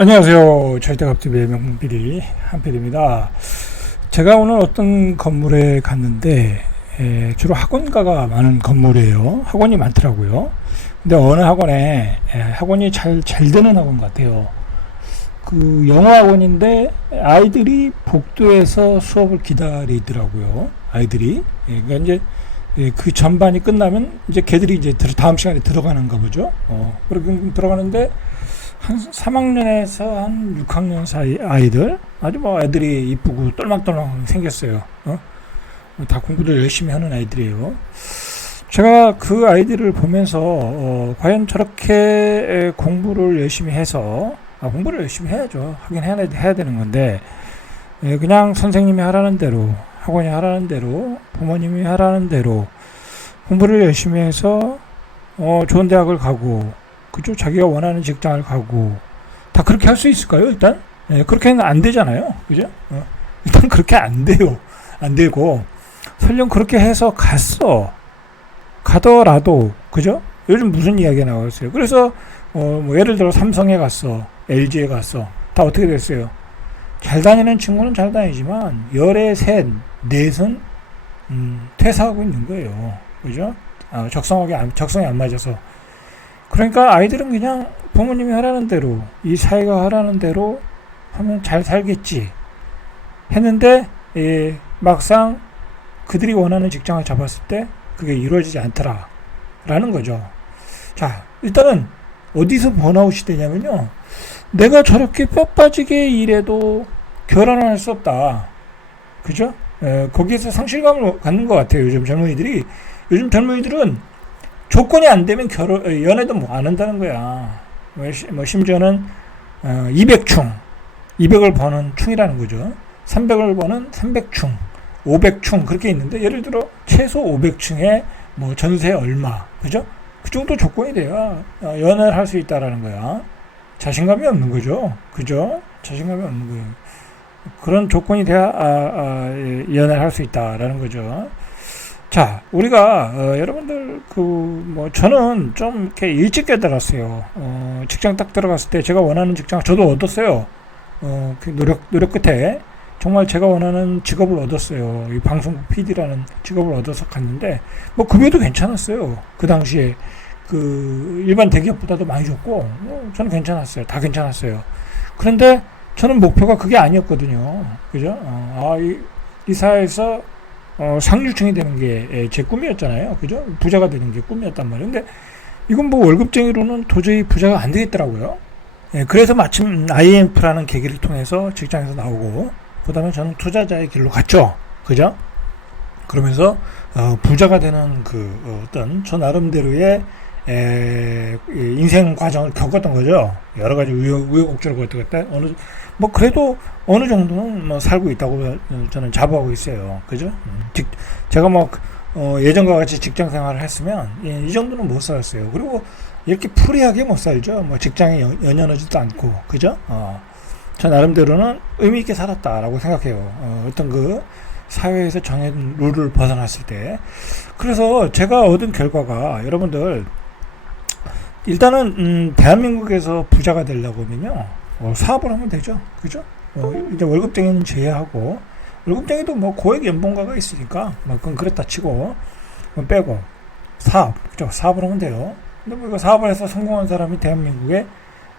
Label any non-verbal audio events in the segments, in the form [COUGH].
안녕하세요. 절대갑집의 명필이 한필입니다. 제가 오늘 어떤 건물에 갔는데 에, 주로 학원가가 많은 건물이에요. 학원이 많더라고요. 근데 어느 학원에 에, 학원이 잘, 잘 되는 학원 같아요. 그 영어 학원인데 아이들이 복도에서 수업을 기다리더라고요. 아이들이. 예, 그러니까 이제 예, 그 전반이 끝나면 이제 걔들이 이제 들- 다음 시간에 들어가는가 보죠. 어, 그렇게 들어가는데 한 3학년에서 한 6학년 사이 아이들 아주 뭐 애들이 이쁘고 똘망똘망 생겼어요. 어? 다 공부를 열심히 하는 아이들이에요. 제가 그 아이들을 보면서 어, 과연 저렇게 에, 공부를 열심히 해서 아, 공부를 열심히 해야죠. 하긴 해야, 해야 되는 건데 예, 그냥 선생님이 하라는 대로 학원이 하라는 대로 부모님이 하라는 대로 공부를 열심히 해서 어, 좋은 대학을 가고 그죠? 자기가 원하는 직장을 가고 다 그렇게 할 수 있을까요? 일단 예, 그렇게는 안 되잖아요, 그죠? 어, 일단 [LAUGHS] 그렇게 안 돼요, 안 되고 설령 그렇게 해서 갔어 가더라도 그죠? 요즘 무슨 이야기가 나오고 있어요? 그래서 어, 뭐 예를 들어 삼성에 갔어, LG에 갔어, 다 어떻게 됐어요? 잘 다니는 친구는 잘 다니지만 열에 셋, 넷은 음, 퇴사하고 있는 거예요, 그죠? 아, 적성하게 안, 적성이 안 맞아서 그러니까 아이들은 그냥 부모님이 하라는 대로 이 사회가 하라는 대로 하면 잘 살겠지 했는데 예, 막상 그들이 원하는 직장을 잡았을 때 그게 이루어지지 않더라라는 거죠. 자 일단은 어디서 번아웃이 되냐면요. 내가 저렇게 뼈 빠지게 일해도 결혼을 할 수 없다. 그죠? 에, 거기에서 상실감을 갖는 것 같아요. 요즘 젊은이들이. 요즘 젊은이들은 조건이 안 되면 결혼, 어, 연애도 뭐 안 한다는 거야. 뭐, 시- 뭐 심지어는 어, 200충, 200을 버는 충이라는 거죠. 300을 버는 300충, 500충 그렇게 있는데 예를 들어 최소 500충에 뭐 전세 얼마, 그죠? 그 정도 조건이 돼야 어, 연애를 할 수 있다라는 거야. 자신감이 없는 거죠, 그죠? 자신감이 없는 거예요. 그런 조건이 돼야 아, 아, 예, 연애를 할 수 있다라는 거죠. 자, 우리가 어, 여러분들 그 뭐 저는 좀 이렇게 일찍 깨달았어요. 어, 직장 딱 들어갔을 때 제가 원하는 직장 저도 얻었어요. 어, 그 노력 노력 끝에 정말 제가 원하는 직업을 얻었어요. 이 방송국 PD라는 직업을 얻어서 갔는데 뭐 급여도 괜찮았어요. 그 당시에 그 일반 대기업보다도 많이 줬고 뭐 저는 괜찮았어요. 다 괜찮았어요. 그런데 저는 목표가 그게 아니었거든요. 그죠? 어, 아, 이, 이 사회에서 어, 상류층이 되는 게 제 꿈이었잖아요. 그죠? 부자가 되는 게 꿈이었단 말이에요. 근데 이건 뭐 월급쟁이로는 도저히 부자가 안 되겠더라고요. 예, 그래서 마침 IMF라는 계기를 통해서 직장에서 나오고, 그 다음에 저는 투자자의 길로 갔죠. 그죠? 그러면서, 어, 부자가 되는 그 어, 어떤 저 나름대로의 에, 이 인생 과정을 겪었던 거죠. 여러 가지 우여, 우여곡절을 겪었다. 어느, 뭐 그래도 어느 정도는 뭐 살고 있다고 저는 자부하고 있어요. 그죠? 음, 직, 제가 뭐, 어, 예전과 같이 직장 생활을 했으면, 예, 이 정도는 못 살았어요. 그리고 이렇게 프리하게 못 살죠. 뭐 직장에 연- 연연하지도 않고, 그죠? 어, 저 나름대로는 의미 있게 살았다라고 생각해요. 어, 어떤 그 사회에서 정해진 룰을 벗어났을 때. 그래서 제가 얻은 결과가 여러분들, 일단은, 음, 대한민국에서 부자가 되려고 하면요. 어, 사업을 하면 되죠. 그죠? 어, 이제 월급쟁이는 제외하고, 월급쟁이도 뭐 고액 연봉가가 있으니까, 뭐 그건 그랬다 치고, 뭐 빼고, 사업, 그죠? 사업을 하면 돼요. 근데 뭐 이거 사업을 해서 성공한 사람이 대한민국에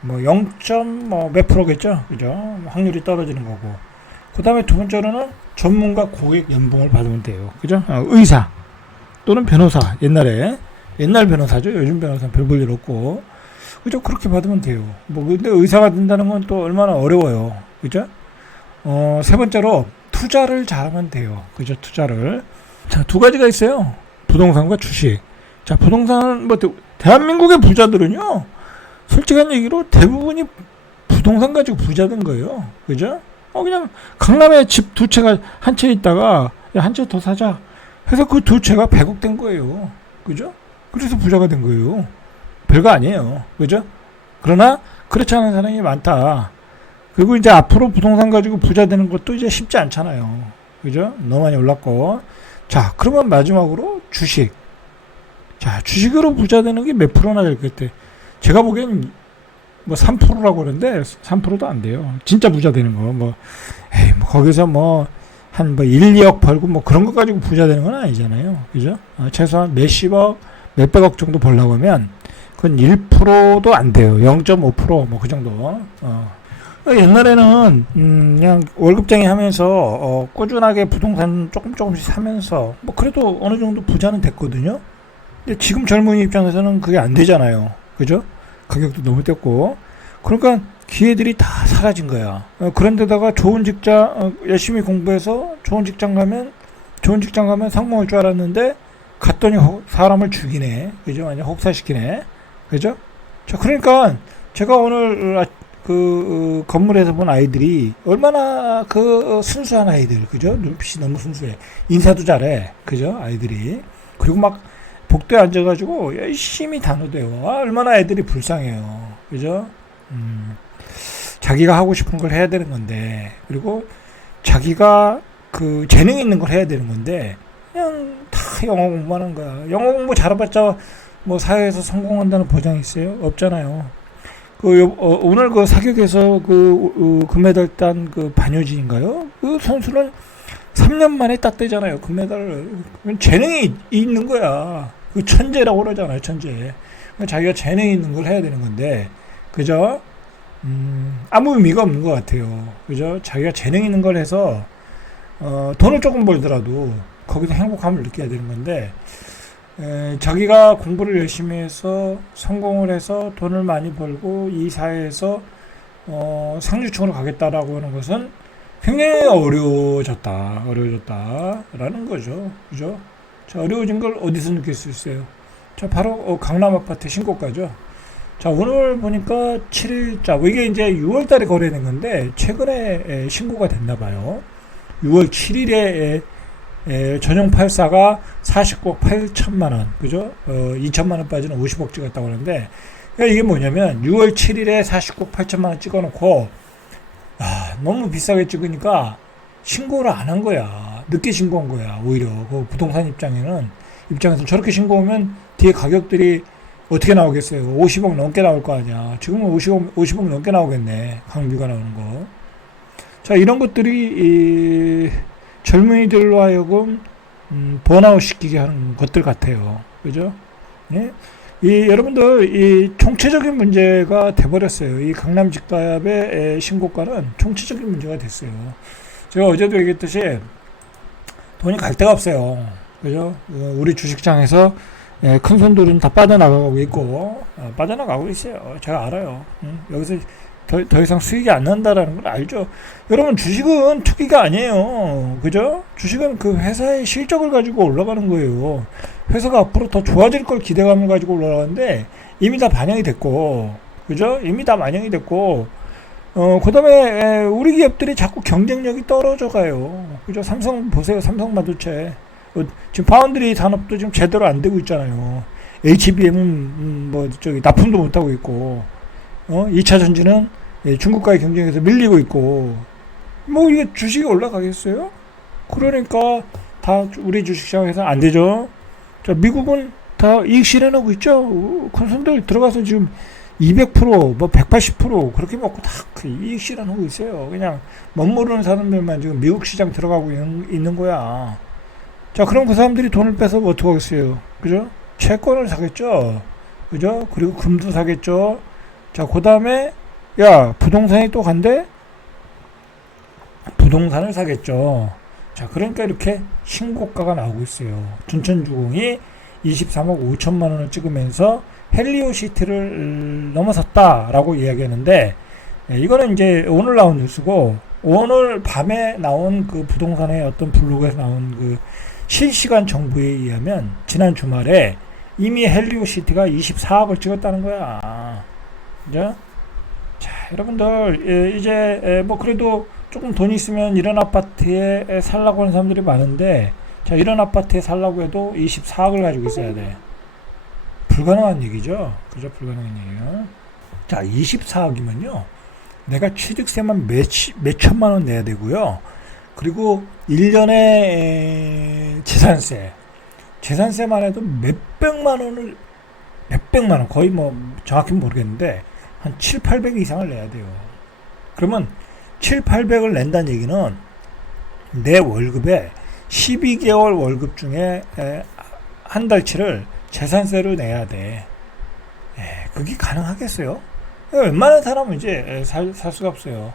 뭐 0.몇 프로겠죠? 그죠? 뭐 확률이 떨어지는 거고. 그 다음에 두 번째로는 전문가 고액 연봉을 받으면 돼요. 그죠? 어, 의사 또는 변호사. 옛날에, 옛날 변호사죠. 요즘 변호사는 별 볼 일 없고. 그죠? 그렇게 받으면 돼요. 뭐, 근데 의사가 된다는 건 또 얼마나 어려워요. 그죠? 어, 세 번째로 투자를 잘하면 돼요. 그죠? 투자를. 자, 두 가지가 있어요. 부동산과 주식. 자, 부동산, 뭐, 대- 대한민국의 부자들은요, 솔직한 얘기로 대부분이 부동산 가지고 부자 된 거예요. 그죠? 어, 그냥 강남에 집 두 채가 한 채 있다가, 야, 한채 더 사자. 해서 그 두 채가 100억 된 거예요. 그죠? 그래서 부자가 된 거예요. 별거 아니에요. 그죠? 그러나 그렇지 않은 사람이 많다. 그리고 이제 앞으로 부동산 가지고 부자 되는 것도 이제 쉽지 않잖아요. 그죠? 너무 많이 올랐고. 자, 그러면 마지막으로 주식. 자, 주식으로 부자 되는 게 몇 프로나 될것 같아. 제가 보기엔 뭐 3%라고 그러는데 3%도 안 돼요. 진짜 부자 되는 거. 뭐, 에이, 뭐 거기서 뭐, 한 뭐 1, 2억 벌고 뭐 그런 거 가지고 부자 되는 건 아니잖아요. 그죠? 어, 최소한 몇십억, 몇백억 정도 벌려고 하면 그건 1%도 안 돼요. 0.5%뭐 그 정도. 어. 옛날에는 음 그냥 월급쟁이 하면서 어 꾸준하게 부동산 조금 조금씩 사면서 뭐 그래도 어느 정도 부자는 됐거든요. 근데 지금 젊은이 입장에서는 그게 안 되잖아요. 그죠? 가격도 너무 뛰었고. 그러니까 기회들이 다 사라진 거야. 어, 그런데다가 좋은 직장 어, 열심히 공부해서 좋은 직장 가면 좋은 직장 가면 성공할 줄 알았는데 갔더니 혹- 사람을 죽이네. 그죠? 아니 혹사시키네. 그죠? 자, 그러니까 제가 오늘 아- 그 어, 건물에서 본 아이들이 얼마나 그 어, 순수한 아이들, 그죠? 눈빛이 너무 순수해. 인사도 잘해, 그죠? 아이들이. 그리고 막 복도에 앉아가지고 열심히 단어대요. 아, 얼마나 애들이 불쌍해요, 그죠? 음, 자기가 하고 싶은 걸 해야 되는 건데, 그리고 자기가 그 재능 있는 걸 해야 되는 건데, 그냥 다 영어 공부하는 거야. 영어 공부 잘해봤자 뭐 사회에서 성공한다는 보장이 있어요? 없잖아요. 그 요- 어, 오늘 그 사격에서 그 어, 금메달 딴 그 반효진인가요? 그 선수는 3년 만에 땄대잖아요. 금메달을. 재능이 있는 거야. 그 천재라고 그러잖아요. 천재. 자기가 재능 있는 걸 해야 되는 건데, 그죠? 음, 아무 의미가 없는 것 같아요. 그죠? 자기가 재능 있는 걸 해서 어, 돈을 조금 벌더라도 거기서 행복함을 느껴야 되는 건데, 에, 자기가 공부를 열심히 해서 성공을 해서 돈을 많이 벌고 이 사회에서 어, 상류층으로 가겠다라고 하는 것은 굉장히 어려워졌다, 어려워졌다라는 거죠, 그죠? 자, 어려워진 걸 어디서 느낄 수 있어요? 자, 바로 어, 강남 아파트 신고가죠. 자, 오늘 보니까 7일자, 이게 이제 6월 달에 거래된 건데, 최근에 에, 신고가 됐나 봐요. 6월 7일에 에, 전용 84가 49억 8천만 원, 그죠? 어, 2천만 원 빠지는 50억 찍었다고 하는데, 그러니까 이게 뭐냐면, 6월 7일에 49억 8천만 원 찍어놓고, 아, 너무 비싸게 찍으니까 신고를 안 한 거야. 늦게 신고한 거야, 오히려. 그 부동산 입장에는, 입장에서 저렇게 신고하면 뒤에 가격들이 어떻게 나오겠어요? 50억 넘게 나올 거 아니야. 지금은 50억, 50억 넘게 나오겠네. 강뷰가 나오는 거. 자, 이런 것들이, 이, 젊은이들로 하여금 음, 번아웃 시키게 하는 것들 같아요. 그죠? 예? 이 여러분들 이 총체적인 문제가 돼버렸어요. 이 강남 집값의 에, 신고가는 총체적인 문제가 됐어요. 제가 어제도 얘기했듯이 돈이 갈 데가 없어요. 그죠? 어, 우리 주식장에서 예, 큰 손들은 다 빠져나가고 있고 어, 빠져나가고 있어요. 제가 알아요. 응? 여기서 더, 더 이상 수익이 안 난다라는 걸 알죠. 여러분 주식은 투기가 아니에요. 그죠? 주식은 그 회사의 실적을 가지고 올라가는 거예요. 회사가 앞으로 더 좋아질 걸 기대감을 가지고 올라가는데 이미 다 반영이 됐고, 그죠? 이미 다 반영이 됐고, 어, 그 다음에 우리 기업들이 자꾸 경쟁력이 떨어져 가요. 그죠? 삼성 보세요. 삼성 반도체. 어, 지금 파운드리 산업도 지금 제대로 안 되고 있잖아요. HBM은 음, 뭐 저기 납품도 못 하고 있고, 어, 2차 전지는 예, 중국과의 경쟁에서 밀리고 있고, 뭐 이게 주식이 올라가겠어요? 그러니까 다 우리 주식시장에서 안 되죠. 자, 미국은 다 이익 실현하고 있죠. 손들 들어가서 지금 200%, 뭐 180% 그렇게 먹고 다 그 이익 실현하고 있어요. 그냥 멋모르는 사람들만 지금 미국 시장 들어가고 있는 거야. 자, 그럼 그 사람들이 돈을 빼서 뭐 어떻게 하겠어요? 그죠? 채권을 사겠죠. 그죠? 그리고 금도 사겠죠. 자, 그 다음에 야, 부동산이 또 간대? 부동산을 사겠죠. 자, 그러니까 이렇게 신고가가 나오고 있어요. 춘천주공이 23억 5천만 원을 찍으면서 헬리오시티를 넘어섰다라고 이야기하는데 예, 이거는 이제 오늘 나온 뉴스고 오늘 밤에 나온 그 부동산의 어떤 블로그에서 나온 그 실시간 정보에 의하면 지난 주말에 이미 헬리오시티가 24억을 찍었다는 거야. 그죠? 자, 여러분들 예, 이제 예, 뭐 그래도 조금 돈 있으면 이런 아파트에 에, 살라고 하는 사람들이 많은데 자 이런 아파트에 살라고 해도 24억을 가지고 있어야 돼. 불가능한 얘기죠. 그죠? 불가능한 얘기예요. 자 24억이면요. 내가 취득세만 몇, 몇 천만 원 내야 되고요. 그리고 1년에 에, 재산세. 재산세만 해도 몇백만 원을 몇백만 원 거의 뭐 정확히 모르겠는데 한 7, 800 이상을 내야 돼요. 그러면 7, 800을 낸다는 얘기는 내 월급에 12개월 월급 중에 에, 한 달치를 재산세로 내야 돼. 에, 그게 가능하겠어요? 웬만한 사람은 이제 에, 살, 살 수가 없어요.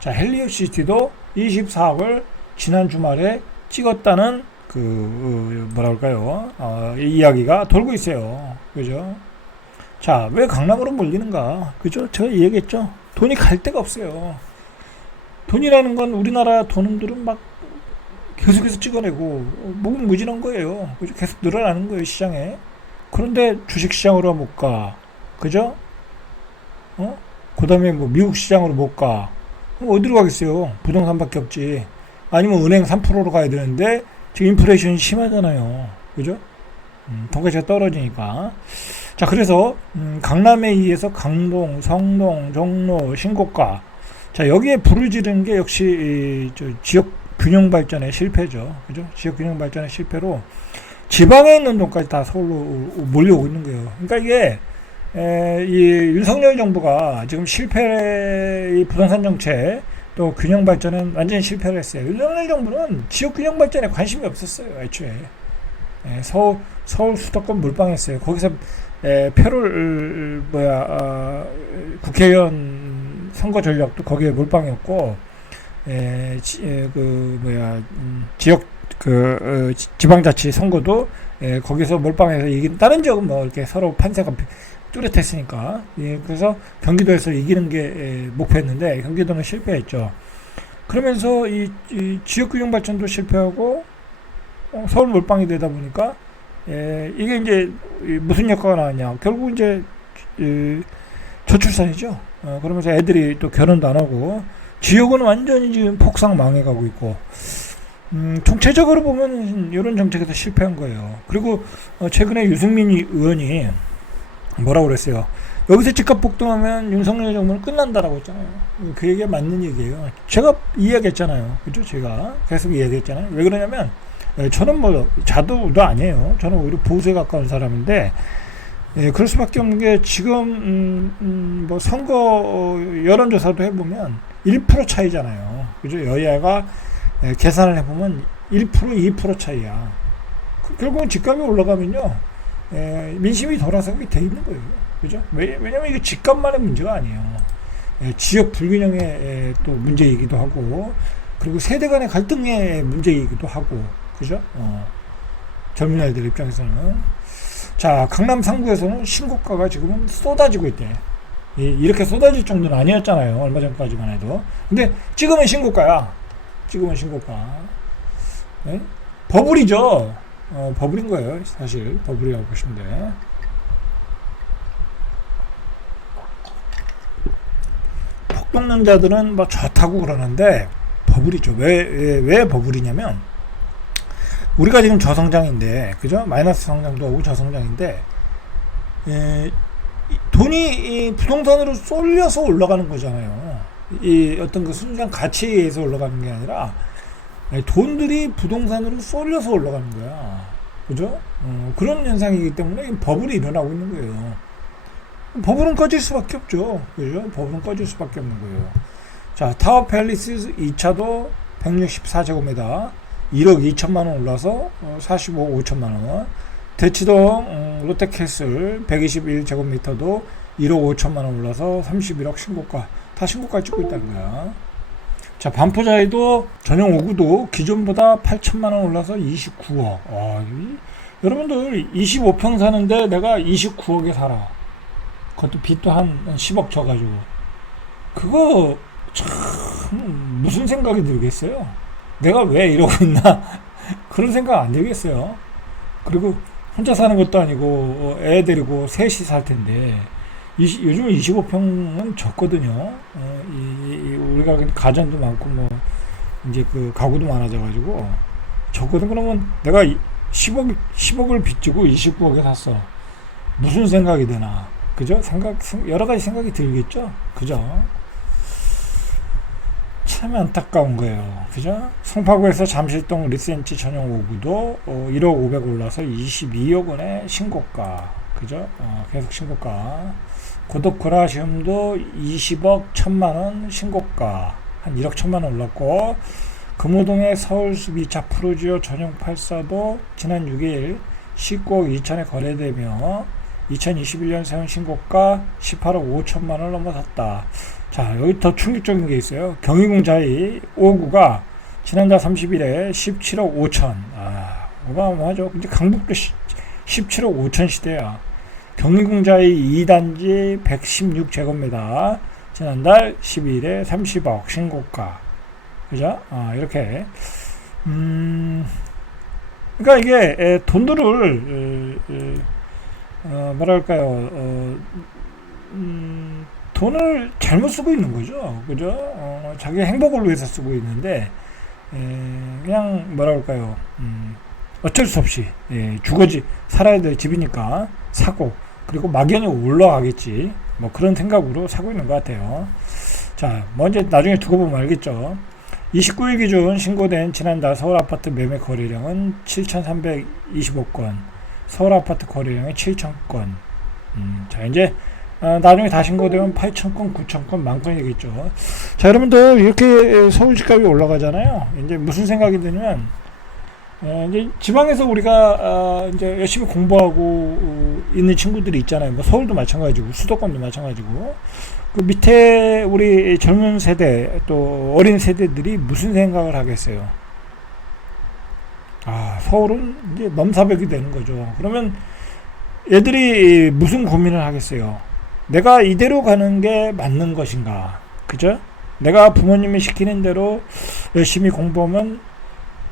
자, 헬리오 시티도 24억을 지난 주말에 찍었다는 그 어, 그럴까요? 어, 이 이야기가 돌고 있어요. 그죠? 자, 왜 강남으로 몰리는가? 그죠? 제가 얘기했죠. 돈이 갈 데가 없어요. 돈이라는 건 우리나라 돈들은 막 계속해서 찍어내고 목은 무진한 거예요. 그죠? 계속 늘어나는 거예요 시장에. 그런데 주식 시장으로 못 가. 그죠? 어? 그다음에 뭐 미국 시장으로 못 가. 어디로 가겠어요? 부동산밖에 없지. 아니면 은행 3%로 가야 되는데 지금 인플레이션이 심하잖아요. 그죠? 음, 돈가스가 떨어지니까. 자, 그래서 음, 강남에 의해서 강동, 성동, 종로, 신고가. 자, 여기에 불을 지르는 게 역시 이, 저 지역 균형 발전의 실패죠. 그죠? 지역 균형 발전의 실패로 지방에 있는 돈까지 다 서울로 몰려오고 있는 거예요. 그러니까 이게 에, 이 윤석열 정부가 지금 실패 이 부동산 정책 또 균형 발전은 완전히 실패를 했어요. 윤석열 정부는 지역 균형 발전에 관심이 없었어요. 애초에 에, 서울 서울 수도권 몰빵했어요. 거기서 에, 표를 뭐야 어, 국회의원 선거 전략도 거기에 몰빵이었고 에, 지, 에, 그 뭐야 음, 지역 그 어, 지- 지방자치 선거도 에, 거기서 몰빵해서 이긴 다른 지역은 뭐 이렇게 서로 판세가 비- 뚜렷했으니까 예, 그래서 경기도에서 이기는 게 에, 목표였는데 경기도는 실패했죠. 그러면서 이, 이 지역균형 발전도 실패하고 어, 서울 몰빵이 되다 보니까 예, 이게 이제 이 무슨 효과가 나왔냐? 결국 이제 이, 저출산이죠. 어, 그러면서 애들이 또 결혼도 안 하고 지역은 완전히 지금 폭삭 망해가고 있고 음, 총체적으로 보면 이런 정책에서 실패한 거예요. 그리고 어, 최근에 유승민 의원이 뭐라고 그랬어요? 여기서 집값 폭등하면 윤석열 정부는 끝난다라고 했잖아요. 그 얘기가 맞는 얘기예요. 제가 이야기했잖아요. 그죠? 제가 계속 이야기했잖아요. 왜 그러냐면 예, 저는 뭐 자도도 아니에요. 저는 오히려 보수에 가까운 사람인데 예, 그럴 수밖에 없는 게 지금 음, 음, 뭐 선거 어, 여론조사도 해보면 1% 차이잖아요. 그죠? 여야가 예, 계산을 해보면 1% 2% 차이야. 그, 결국은 집값이 올라가면요. 예, 민심이 돌아서게 돼 있는 거예요. 그죠? 왜, 왜냐면 이게 집값만의 문제가 아니에요. 예, 지역 불균형의 예, 또 문제이기도 하고, 그리고 세대 간의 갈등의 문제이기도 하고, 그죠? 어, 젊은 아이들 입장에서는. 자, 강남 상구에서는 신고가가 지금은 쏟아지고 있대. 이- 이렇게 쏟아질 정도는 아니었잖아요. 얼마 전까지만 해도. 근데 찍으면 신고가야. 찍으면 신고가. 예? 버블이죠. 어, 버블인 거예요. 사실 버블이라고 보시면 돼. 폭동론자들은 뭐 좋다고 그러는데 버블이죠. 왜, 왜, 왜 버블이냐면 우리가 지금 저성장인데 그죠? 마이너스 성장도 오고 저성장인데 에, 이 돈이 이 부동산으로 쏠려서 올라가는 거잖아요. 이 어떤 그 순간 가치에 의해서 올라가는 게 아니라 아니, 돈들이 부동산으로 쏠려서 올라가는 거야. 그죠? 어, 그런 현상이기 때문에 이 버블이 일어나고 있는 거예요. 버블은 꺼질 수밖에 없죠. 그죠? 버블은 꺼질 수밖에 없는 거예요. 자, 타워 팰리스 2차도 164제곱미터 1억 2천만 원 올라서 어, 45억 5천만 원. 대치동 음, 롯데캐슬 121제곱미터도 1억 5천만 원 올라서 31억 신고가. 다 신고가 찍고 있다는 거야. 자, 반포자이도 전용 5구도 기존보다 8천만 원 올라서 29억. 와, 이, 여러분들 25평 사는데 내가 29억에 살아. 그것도 빚도 한 10억 져가지고. 그거 참 무슨 생각이 들겠어요? 내가 왜 이러고 있나? [LAUGHS] 그런 생각 안 들겠어요. 그리고 혼자 사는 것도 아니고 애 데리고 셋이 살 텐데 20, 요즘 25평은 적거든요. 어, 이, 이 우리가 가전도 많고 뭐 이제 그 가구도 많아져가지고 적거든. 그러면 내가 10억 10억을 빚지고 29억에 샀어. 무슨 생각이 드나? 그죠? 생각 여러 가지 생각이 들겠죠. 그죠? 참 안타까운 거예요. 그죠? 송파구에서 잠실동 리센치 전용 5구도 어, 1억 500 올라서 22억 원의 신고가. 그죠? 어, 계속 신고가. 고독 그라시움도 20억 1천만 원 신고가 한 1억 1천만 원 올랐고 금호동의 서울숲 2차 프로지오 전용 84도 지난 6일 19억 2천에 거래되며 2021년 세운 신고가 18억 5천만 원을 넘어섰다. 자 여기 더 충격적인 게 있어요. 경희궁자이 5구가 지난달 30일에 17억 5천 아 어마어마하죠. 근데 강북도 17억 5천 시대야. 경희궁자이 2단지 116제곱미터 지난달 12일에 30억 신고가 그죠? 아, 이렇게 음 그러니까 이게 에, 돈들을 에, 에, 어, 뭐랄까요 어, 음, 돈을 잘못 쓰고 있는 거죠. 그죠? 어, 자기 행복을 위해서 쓰고 있는데 에, 그냥 뭐랄까요? 음, 어쩔 수 없이 예, 주거지 살아야 될 집이니까 사고 그리고 막연히 올라가겠지. 뭐 그런 생각으로 사고 있는 것 같아요. 자 먼저 나중에 두고 보면 알겠죠. 29일 기준 신고된 지난달 서울 아파트 매매 거래량은 7,325건 서울 아파트 거래량이 7,000건. 음, 자 이제 어, 나중에 다 신고되면 8,000건, 9,000건, 만건 이겠죠. 자, 여러분들 이렇게 서울 집값이 올라가잖아요. 이제 무슨 생각이 드냐면 어, 이제 지방에서 우리가 어, 이제 열심히 공부하고 어, 있는 친구들이 있잖아요. 뭐 서울도 마찬가지고 수도권도 마찬가지고 그 밑에 우리 젊은 세대 또 어린 세대들이 무슨 생각을 하겠어요? 아 서울은 이제 넘사벽이 되는 거죠. 그러면 애들이 무슨 고민을 하겠어요? 내가 이대로 가는 게 맞는 것인가? 그죠? 내가 부모님이 시키는 대로 열심히 공부하면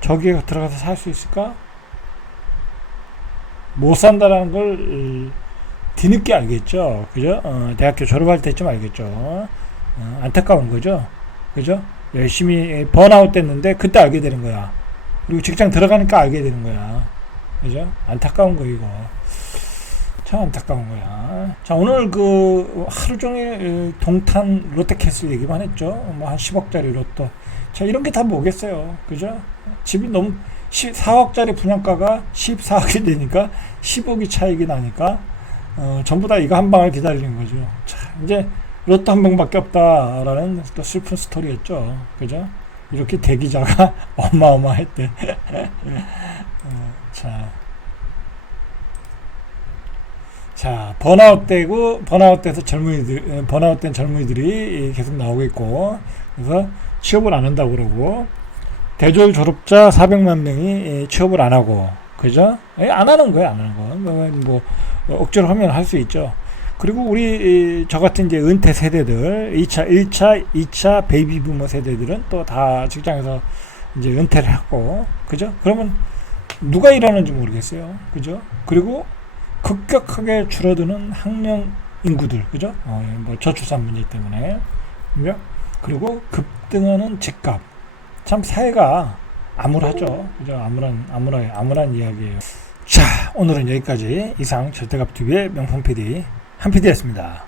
저기에 들어가서 살 수 있을까? 못 산다라는 걸 어, 뒤늦게 알겠죠. 그죠? 어, 대학교 졸업할 때쯤 알겠죠. 어, 안타까운 거죠. 그죠? 열심히 번아웃 됐는데 그때 알게 되는 거야. 그리고 직장 들어가니까 알게 되는 거야. 그죠? 안타까운 거 이거. 참 안타까운 거야. 자, 오늘 그 하루 종일 동탄 롯데캐슬 얘기만 했죠. 뭐 한 10억짜리 로또. 자, 이런 게 다 뭐겠어요. 그죠? 집이 너무 4억짜리 분양가가 14억이 되니까 10억이 차익이 나니까 어, 전부 다 이거 한 방을 기다리는 거죠. 자, 이제 로또 한 방밖에 없다라는 또 슬픈 스토리였죠. 그죠? 이렇게 대기자가 [LAUGHS] 어마어마했대. [LAUGHS] 어, 자. 자, 번아웃되고, 번아웃돼서 젊은이들, 번아웃된 젊은이들이 계속 나오고 있고, 그래서 취업을 안 한다고 그러고, 대졸 졸업자 400만 명이 취업을 안 하고, 그죠? 안 하는 거예요, 안 하는 거. 뭐, 뭐 억지로 하면 할 수 있죠. 그리고 우리, 저 같은 이제 은퇴 세대들, 2차, 1차, 2차 베이비 부머 세대들은 또 다 직장에서 이제 은퇴를 하고, 그죠? 그러면 누가 일하는지 모르겠어요. 그죠? 그리고 급격하게 줄어드는 학령 인구들, 그죠? 어, 뭐 저출산 문제 때문에, 그죠? 그리고 급등하는 집값. 참 사회가 암울하죠, 그죠? 암울한 암울한 암울한 이야기예요. 자, 오늘은 여기까지 이상 절대값 TV의 명품 PD 한 PD였습니다.